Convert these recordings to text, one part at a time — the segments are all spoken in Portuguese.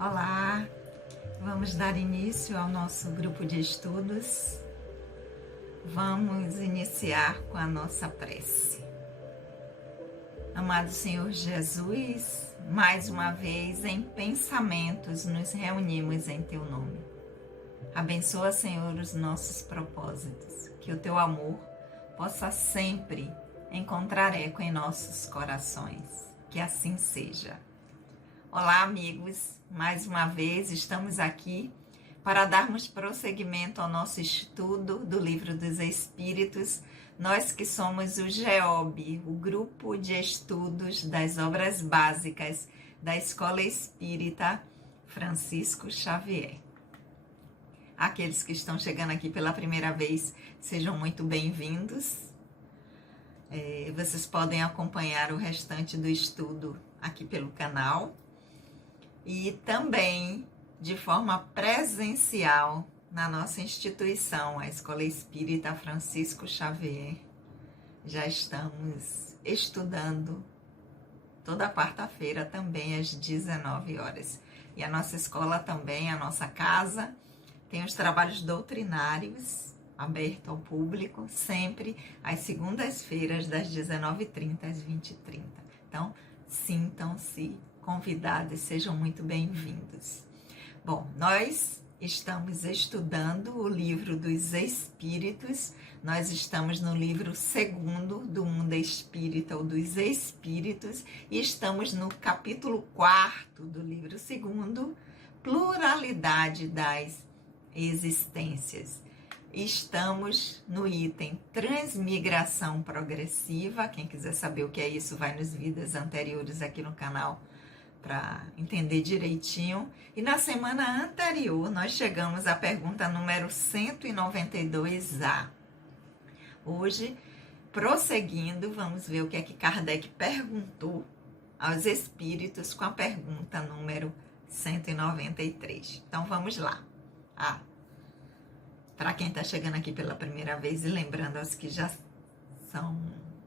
Olá, vamos dar início ao nosso grupo de estudos. Vamos iniciar com a nossa prece. Amado Senhor Jesus, mais uma vez em pensamentos nos reunimos em Teu nome. Abençoa, Senhor, os nossos propósitos, que o Teu amor possa sempre encontrar eco em nossos corações. Que assim seja. Olá, amigos, mais uma vez estamos aqui para darmos prosseguimento ao nosso estudo do Livro dos Espíritos, nós que somos o GEOB, o Grupo de Estudos das Obras Básicas da Escola Espírita Francisco Xavier. Aqueles que estão chegando aqui pela primeira vez, sejam muito bem-vindos. Vocês podem acompanhar o restante do estudo aqui pelo canal. E também de forma presencial na nossa instituição, a Escola Espírita Francisco Xavier. Já estamos estudando toda quarta-feira também às 19 horas. E a nossa escola também, a nossa casa, tem os trabalhos doutrinários abertos ao público, sempre às segundas-feiras das 19h30 às 20h30. Então, sintam-se convidados, sejam muito bem-vindos. Bom, nós estamos estudando o Livro dos Espíritos, nós estamos no livro 2º do Mundo Espírita, ou dos Espíritos, e estamos no capítulo 4º do livro 2º, Pluralidade das Existências. Estamos no item Transmigração Progressiva. Quem quiser saber o que é isso, vai nos vídeos anteriores aqui no canal para entender direitinho. E na semana anterior, nós chegamos à pergunta número 192A. Hoje, prosseguindo, vamos ver o que é que Kardec perguntou aos espíritos com a pergunta número 193. Então, vamos lá. Para quem está chegando aqui pela primeira vez e lembrando aos que já são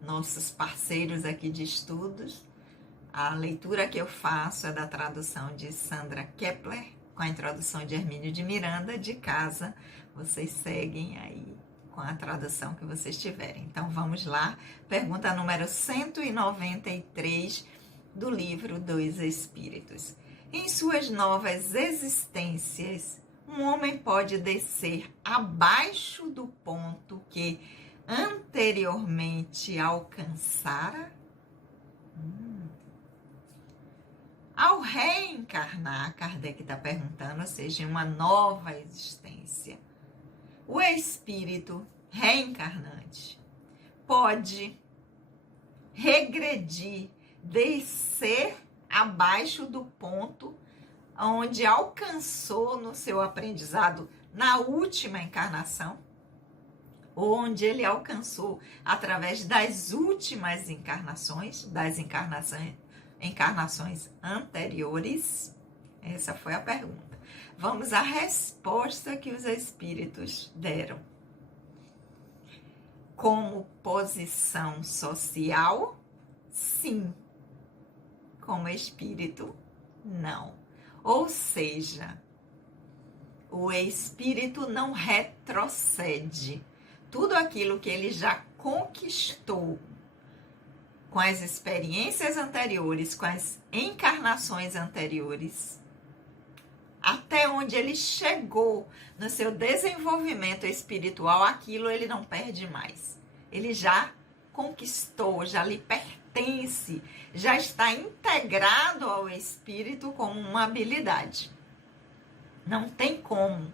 nossos parceiros aqui de estudos, a leitura que eu faço é da tradução de Sandra Kepler, com a introdução de Hermínio de Miranda, de casa. Vocês seguem aí com a tradução que vocês tiverem. Então, vamos lá. Pergunta número 193 do Livro dos Espíritos. Em suas novas existências, um homem pode descer abaixo do ponto que anteriormente alcançara? Ao reencarnar, Kardec está perguntando, ou seja, em uma nova existência, o espírito reencarnante pode regredir, descer abaixo do ponto onde alcançou no seu aprendizado na última encarnação, onde ele alcançou através das últimas encarnações, das encarnações anteriores? Essa foi a pergunta. Vamos à resposta que os espíritos deram. Como posição social, sim. Como espírito, não. Ou seja, o espírito não retrocede. Tudo aquilo que ele já conquistou com as experiências anteriores, com as encarnações anteriores, até onde ele chegou no seu desenvolvimento espiritual, aquilo ele não perde mais. Ele já conquistou, já lhe pertence, já está integrado ao espírito como uma habilidade. Não tem como.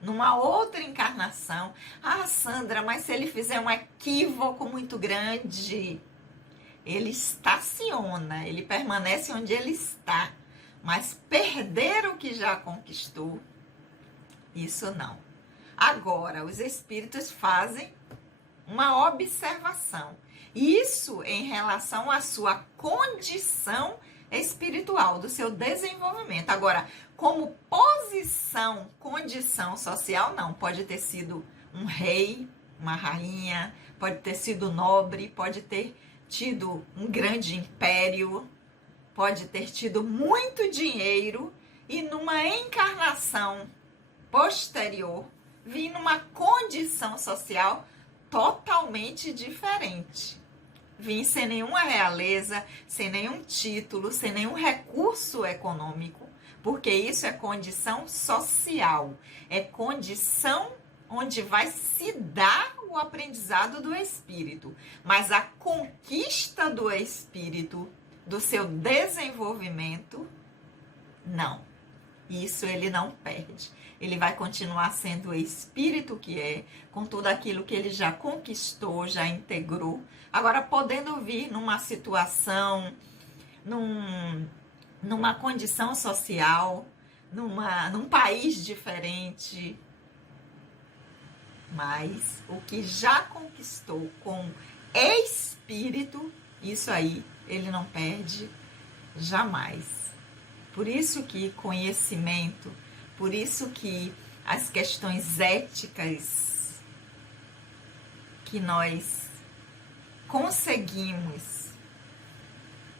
Numa outra encarnação, Sandra, mas se ele fizer um equívoco muito grande, ele estaciona, ele permanece onde ele está, mas perder o que já conquistou, isso não. Agora, os espíritos fazem uma observação, isso em relação à sua condição espiritual, do seu desenvolvimento. Agora, como posição, condição social, não. Pode ter sido um rei, uma rainha, pode ter sido nobre, pode ter tido um grande império, pode ter tido muito dinheiro e numa encarnação posterior vir numa condição social totalmente diferente. Vim sem nenhuma realeza, sem nenhum título, sem nenhum recurso econômico, porque isso é condição social, é condição onde vai se dar o aprendizado do espírito, mas a conquista do espírito, do seu desenvolvimento, não. Isso ele não perde. Ele vai continuar sendo o espírito que é, com tudo aquilo que ele já conquistou, já integrou. Agora, podendo vir numa situação, numa condição social, num país diferente. Mas o que já conquistou com espírito, isso aí ele não perde jamais. Por isso que conhecimento, por isso que as questões éticas que nós conseguimos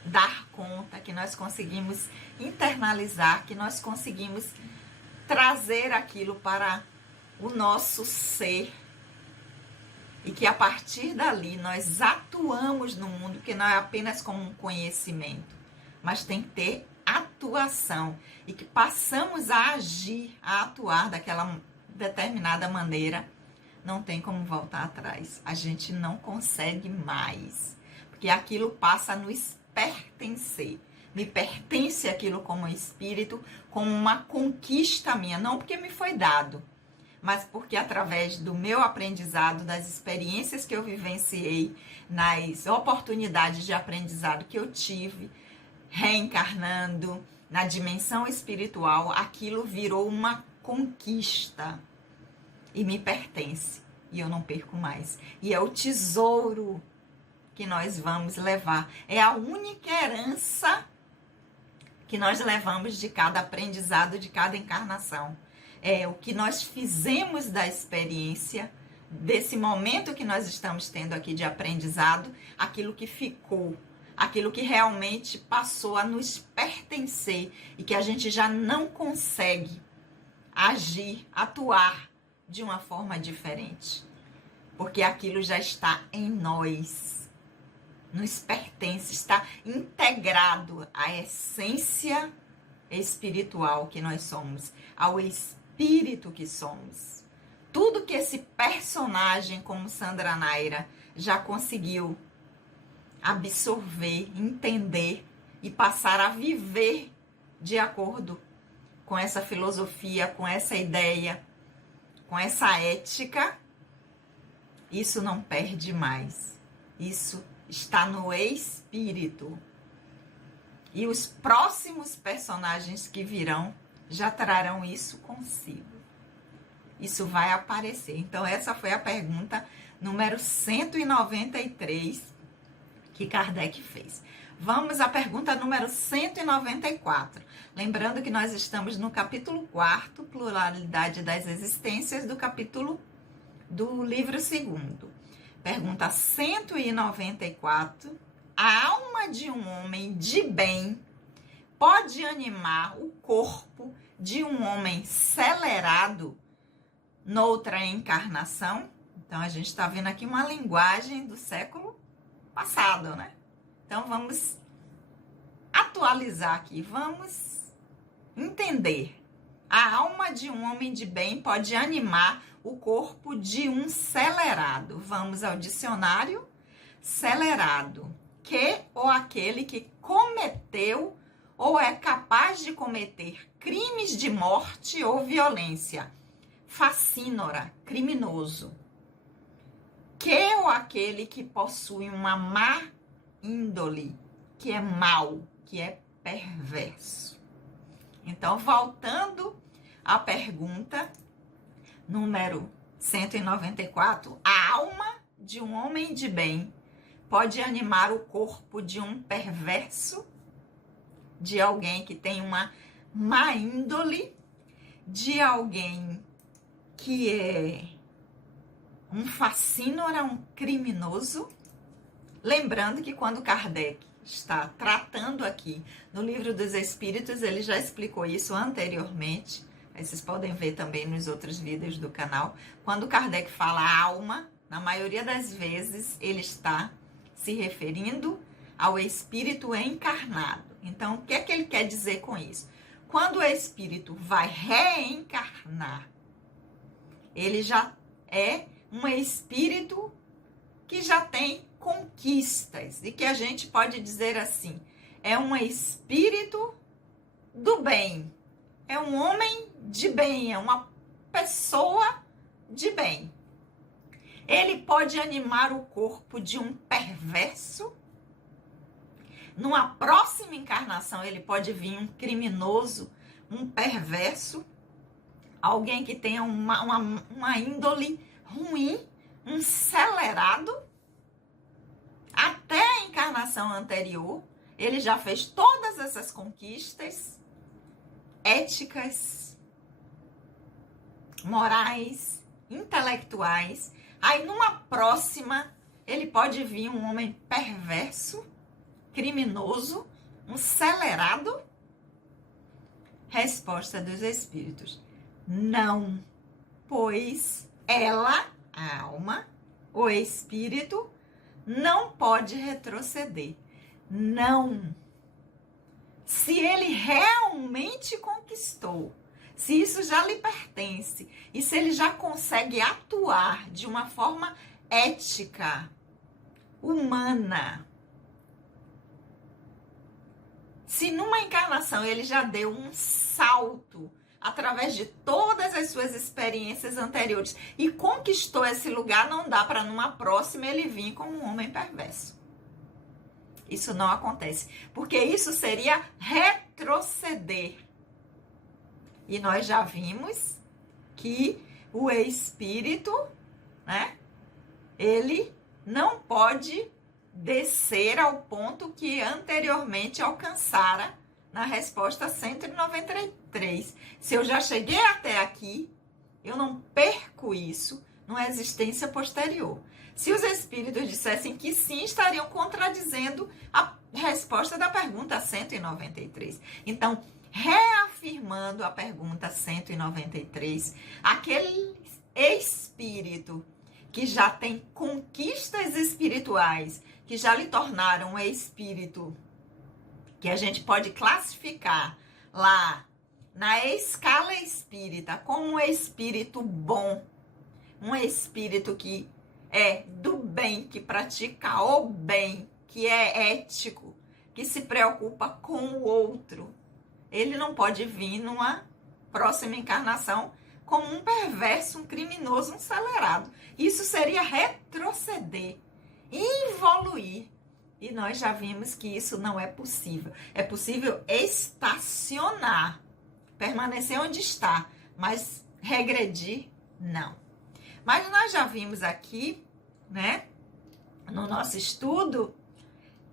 dar conta, que nós conseguimos internalizar, que nós conseguimos trazer aquilo para o nosso ser e que a partir dali nós atuamos no mundo, que não é apenas como um conhecimento, mas tem que ter atuação e que passamos a agir, a atuar daquela determinada maneira, não tem como voltar atrás. A gente não consegue mais, porque aquilo passa a nos pertencer. Me pertence aquilo como espírito, como uma conquista minha, não porque me foi dado, mas porque através do meu aprendizado, das experiências que eu vivenciei, nas oportunidades de aprendizado que eu tive, reencarnando na dimensão espiritual, aquilo virou uma conquista e me pertence e eu não perco mais. E é o tesouro que nós vamos levar, é a única herança que nós levamos de cada aprendizado, de cada encarnação. É o que nós fizemos da experiência, desse momento que nós estamos tendo aqui de aprendizado, aquilo que ficou, aquilo que realmente passou a nos pertencer e que a gente já não consegue agir, atuar de uma forma diferente. Porque aquilo já está em nós, nos pertence, está integrado à essência espiritual que nós somos, ao espírito que somos. Tudo que esse personagem como Sandra Naira já conseguiu absorver, entender e passar a viver de acordo com essa filosofia, com essa ideia, com essa ética, isso não perde mais. Isso está no espírito. E os próximos personagens que virão já trarão isso consigo. Isso vai aparecer. Então, essa foi a pergunta número 193 que Kardec fez. Vamos à pergunta número 194. Lembrando que nós estamos no capítulo 4, Pluralidade das Existências, do livro 2º. Pergunta 194. A alma de um homem de bem pode animar o corpo de um homem celerado noutra encarnação? Então, a gente está vendo aqui uma linguagem do século passado, né? Então, vamos atualizar aqui, vamos entender. A alma de um homem de bem pode animar o corpo de um celerado. Vamos ao dicionário. Celerado, que ou aquele que cometeu ou é capaz de cometer crimes de morte ou violência. Facínora, criminoso. Que ou aquele que possui uma má índole, que é mau, que é perverso. Então, voltando à pergunta número 194, a alma de um homem de bem pode animar o corpo de um perverso, de alguém que tem uma má índole, de alguém que é um facínora, um criminoso. Lembrando que quando Kardec está tratando aqui no Livro dos Espíritos, ele já explicou isso anteriormente, aí vocês podem ver também nos outros vídeos do canal. Quando Kardec fala alma, na maioria das vezes ele está se referindo ao espírito encarnado. Então, o que é que ele quer dizer com isso? Quando o espírito vai reencarnar, ele já é um espírito que já tem conquistas e que a gente pode dizer assim, é um espírito do bem, é um homem de bem, é uma pessoa de bem. Ele pode animar o corpo de um perverso. Numa próxima encarnação, ele pode vir um criminoso, um perverso, alguém que tenha uma índole ruim, um acelerado. Até a encarnação anterior, ele já fez todas essas conquistas éticas, morais, intelectuais. Aí, numa próxima, ele pode vir um homem perverso, criminoso, um acelerado? Resposta dos espíritos: não, pois ela, a alma, o espírito, não pode retroceder. Não. Se ele realmente conquistou, se isso já lhe pertence, e se ele já consegue atuar de uma forma ética, humana, se numa encarnação ele já deu um salto através de todas as suas experiências anteriores e conquistou esse lugar, não dá para numa próxima ele vir como um homem perverso. Isso não acontece, porque isso seria retroceder. E nós já vimos que o espírito, né, ele não pode descer ao ponto que anteriormente alcançara na resposta 193. Se eu já cheguei até aqui, eu não perco isso numa existência posterior. Se os espíritos dissessem que sim, estariam contradizendo a resposta da pergunta 193. Então, reafirmando a pergunta 193, aquele espírito que já tem conquistas espirituais, que já lhe tornaram um espírito que a gente pode classificar lá na escala espírita como um espírito bom, um espírito que é do bem, que pratica o bem, que é ético, que se preocupa com o outro. Ele não pode vir numa próxima encarnação como um perverso, um criminoso, um acelerado. Isso seria retroceder, evoluir. E nós já vimos que isso não é possível. É possível estacionar, permanecer onde está, mas regredir, não. Mas nós já vimos aqui, né, no nosso estudo,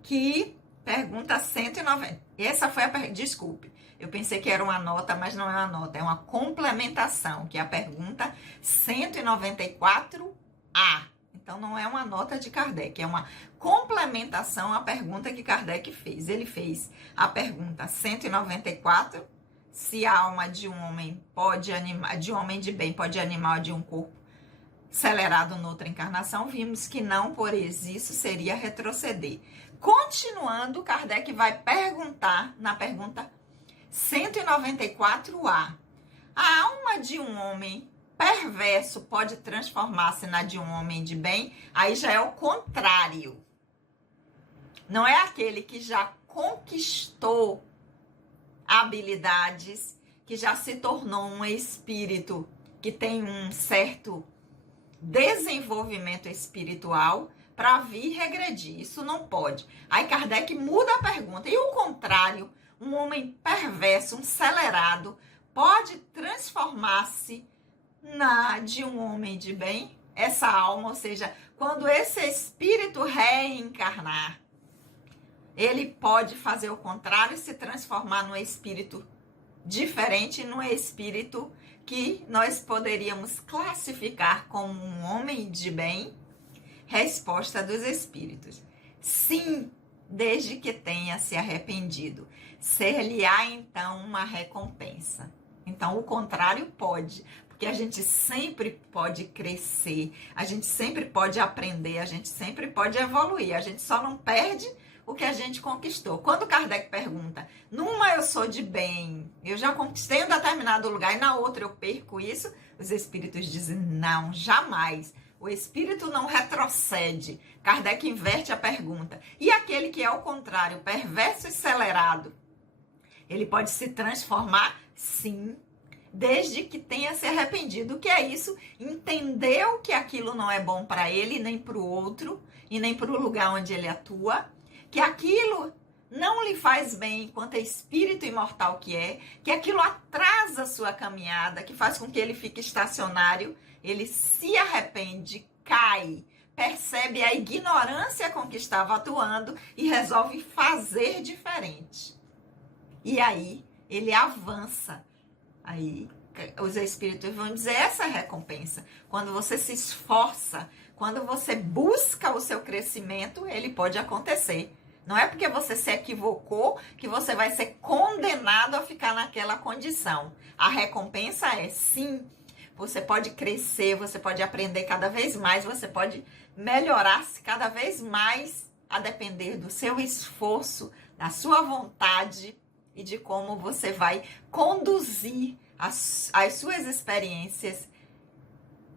que pergunta 190. Essa foi a pergunta, desculpe. Eu pensei que era uma nota, mas não é uma nota, é uma complementação, que é a pergunta 194A. Então, não é uma nota de Kardec, é uma complementação à pergunta que Kardec fez. Ele fez a pergunta 194, se a alma de um homem pode animar, de um homem de bem pode animar de um corpo acelerado noutra encarnação. Vimos que não, por isso seria retroceder. Continuando, Kardec vai perguntar na pergunta 194A. A alma de um homem perverso pode transformar-se na de um homem de bem? Aí já é o contrário. Não é aquele que já conquistou habilidades, que já se tornou um espírito que tem um certo desenvolvimento espiritual para vir regredir. Isso não pode. Aí Kardec muda a pergunta. E o contrário, um homem perverso, um acelerado, pode transformar-se na de um homem de bem? Essa alma, ou seja, quando esse espírito reencarnar, ele pode fazer o contrário e se transformar num espírito diferente, num espírito que nós poderíamos classificar como um homem de bem? Resposta dos espíritos: sim, desde que tenha se arrependido. Ser-lhe-á então uma recompensa. Então, o contrário pode, porque a gente sempre pode crescer, a gente sempre pode aprender, a gente sempre pode evoluir, a gente só não perde o que a gente conquistou. Quando Kardec pergunta, numa eu sou de bem, eu já conquistei um determinado lugar e na outra eu perco isso, os espíritos dizem, não, jamais. O espírito não retrocede. Kardec inverte a pergunta. E aquele que é o contrário, perverso e acelerado, ele pode se transformar? Sim, desde que tenha se arrependido. O que é isso? Entendeu que aquilo não é bom para ele, nem para o outro, e nem para o lugar onde ele atua, que aquilo não lhe faz bem enquanto é espírito imortal que aquilo atrasa a sua caminhada, que faz com que ele fique estacionário, ele se arrepende, cai, percebe a ignorância com que estava atuando e resolve fazer diferente. E aí ele avança. Aí os espíritos vão dizer essa recompensa. Quando você se esforça, quando você busca o seu crescimento, ele pode acontecer. Não é porque você se equivocou que você vai ser condenado a ficar naquela condição. A recompensa é sim. Você pode crescer, você pode aprender cada vez mais, você pode melhorar-se cada vez mais a depender do seu esforço, da sua vontade e de como você vai conduzir as suas experiências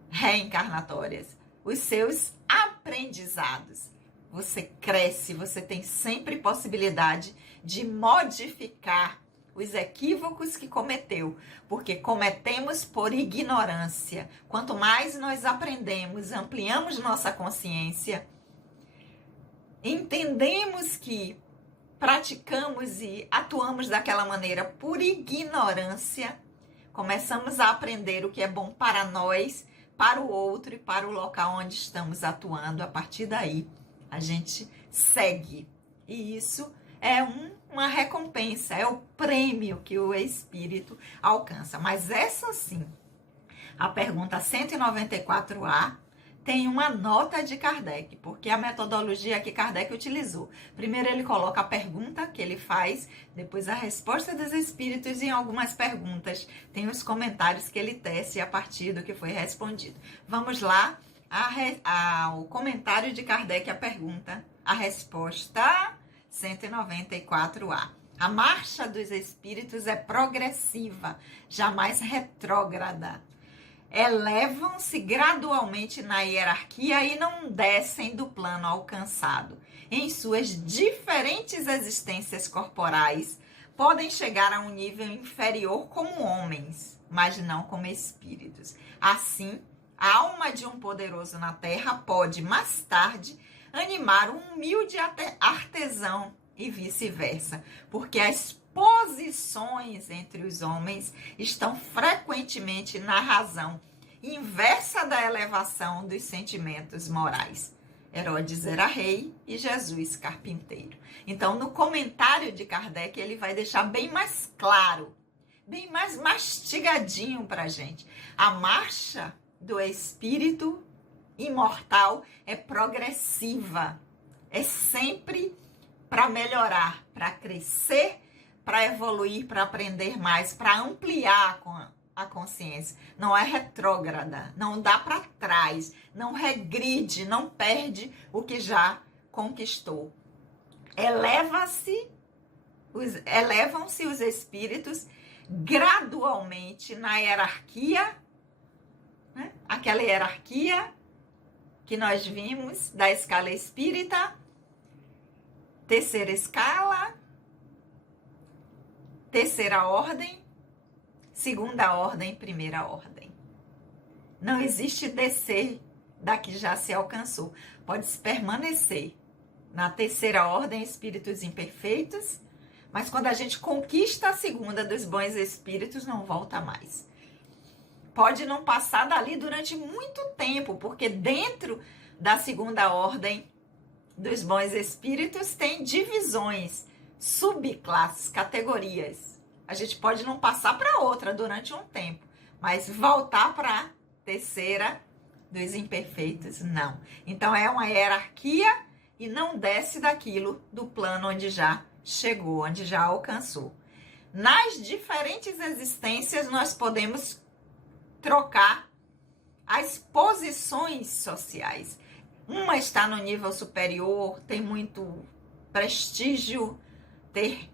reencarnatórias, os seus aprendizados. Você cresce, você tem sempre possibilidade de modificar os equívocos que cometeu, porque cometemos por ignorância. Quanto mais nós aprendemos, ampliamos nossa consciência, entendemos que praticamos e atuamos daquela maneira por ignorância, começamos a aprender o que é bom para nós, para o outro e para o local onde estamos atuando. A partir daí, a gente segue. E isso é uma recompensa, é o prêmio que o espírito alcança. Mas essa sim, a pergunta 194A, tem uma nota de Kardec, porque a metodologia que Kardec utilizou. Primeiro ele coloca a pergunta que ele faz, depois a resposta dos espíritos e em algumas perguntas tem os comentários que ele tece a partir do que foi respondido. Vamos lá, o comentário de Kardec, a pergunta, a resposta 194A. A marcha dos espíritos é progressiva, jamais retrógrada. Elevam-se gradualmente na hierarquia e não descem do plano alcançado. Em suas diferentes existências corporais, podem chegar a um nível inferior como homens, mas não como espíritos. Assim, a alma de um poderoso na terra pode, mais tarde, animar um humilde artesão e vice-versa, porque as posições entre os homens estão frequentemente na razão inversa da elevação dos sentimentos morais. Herodes era rei e Jesus carpinteiro. Então, no comentário de Kardec, ele vai deixar bem mais claro, bem mais mastigadinho para a gente. A marcha do espírito imortal é progressiva, é sempre para melhorar, para crescer, para evoluir, para aprender mais, para ampliar a consciência. Não é retrógrada, não dá para trás, não regride, não perde o que já conquistou. Elevam-se os espíritos gradualmente na hierarquia, né? Aquela hierarquia que nós vimos da escala espírita, terceira escala, terceira ordem, segunda ordem, primeira ordem. Não existe descer da que já se alcançou. Pode-se permanecer na terceira ordem, espíritos imperfeitos, mas quando a gente conquista a segunda dos bons espíritos, não volta mais. Pode não passar dali durante muito tempo, porque dentro da segunda ordem dos bons espíritos tem divisões, subclasses, categorias. A gente pode não passar para outra durante um tempo, mas voltar para a terceira dos imperfeitos, não. Então é uma hierarquia e não desce daquilo do plano onde já chegou, onde já alcançou. Nas diferentes existências, nós podemos trocar as posições sociais. Uma está no nível superior, tem muito prestígio, ter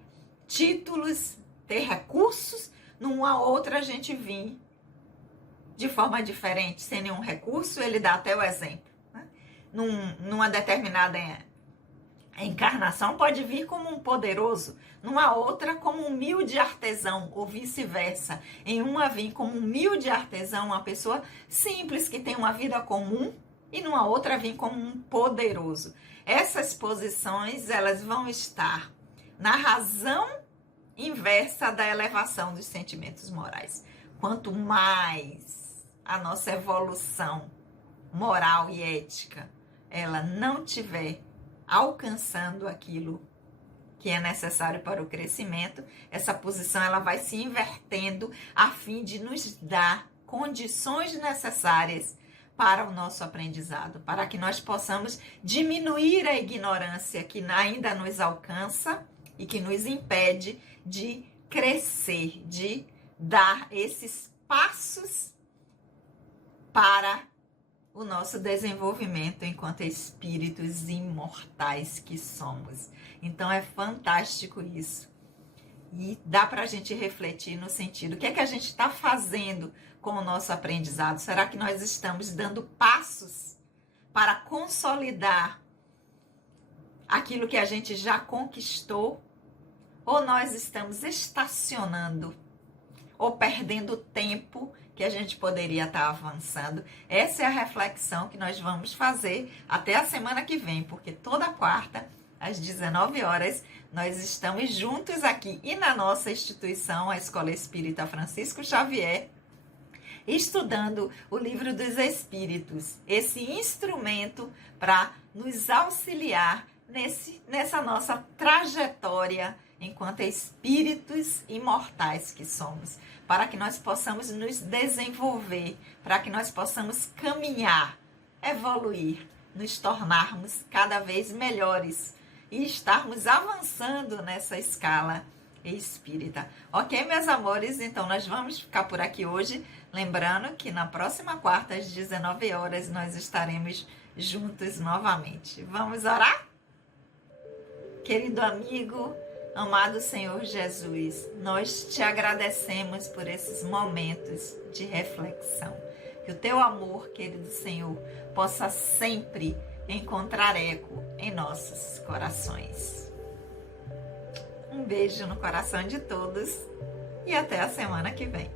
títulos, ter recursos. Numa outra, a gente vem de forma diferente, sem nenhum recurso. Ele dá até o exemplo, né? Numa determinada encarnação, pode vir como um poderoso, numa outra, como um humilde artesão, ou vice-versa. Em uma, vir como um humilde artesão, uma pessoa simples que tem uma vida comum, e numa outra, vir como um poderoso. Essas posições, elas vão estar na razão inversa da elevação dos sentimentos morais. Quanto mais a nossa evolução moral e ética, ela não tiver alcançando aquilo que é necessário para o crescimento, essa posição ela vai se invertendo a fim de nos dar condições necessárias para o nosso aprendizado, para que nós possamos diminuir a ignorância que ainda nos alcança e que nos impede de crescer, de dar esses passos para o nosso desenvolvimento enquanto espíritos imortais que somos. Então é fantástico isso. E dá para a gente refletir no sentido, o que é que a gente está fazendo com o nosso aprendizado? Será que nós estamos dando passos para consolidar aquilo que a gente já conquistou? Ou nós estamos estacionando ou perdendo tempo que a gente poderia estar avançando? Essa é a reflexão que nós vamos fazer até a semana que vem, porque toda quarta, às 19 horas, nós estamos juntos aqui e na nossa instituição, a Escola Espírita Francisco Xavier, estudando o Livro dos Espíritos, esse instrumento para nos auxiliar nessa nossa trajetória enquanto espíritos imortais que somos, para que nós possamos nos desenvolver, para que nós possamos caminhar, evoluir, nos tornarmos cada vez melhores e estarmos avançando nessa escala espírita. Ok, meus amores? Então nós vamos ficar por aqui hoje, lembrando que na próxima quarta, às 19 horas, nós estaremos juntos novamente. Vamos orar? Querido amigo, amado Senhor Jesus, nós te agradecemos por esses momentos de reflexão. Que o teu amor, querido Senhor, possa sempre encontrar eco em nossos corações. Um beijo no coração de todos e até a semana que vem.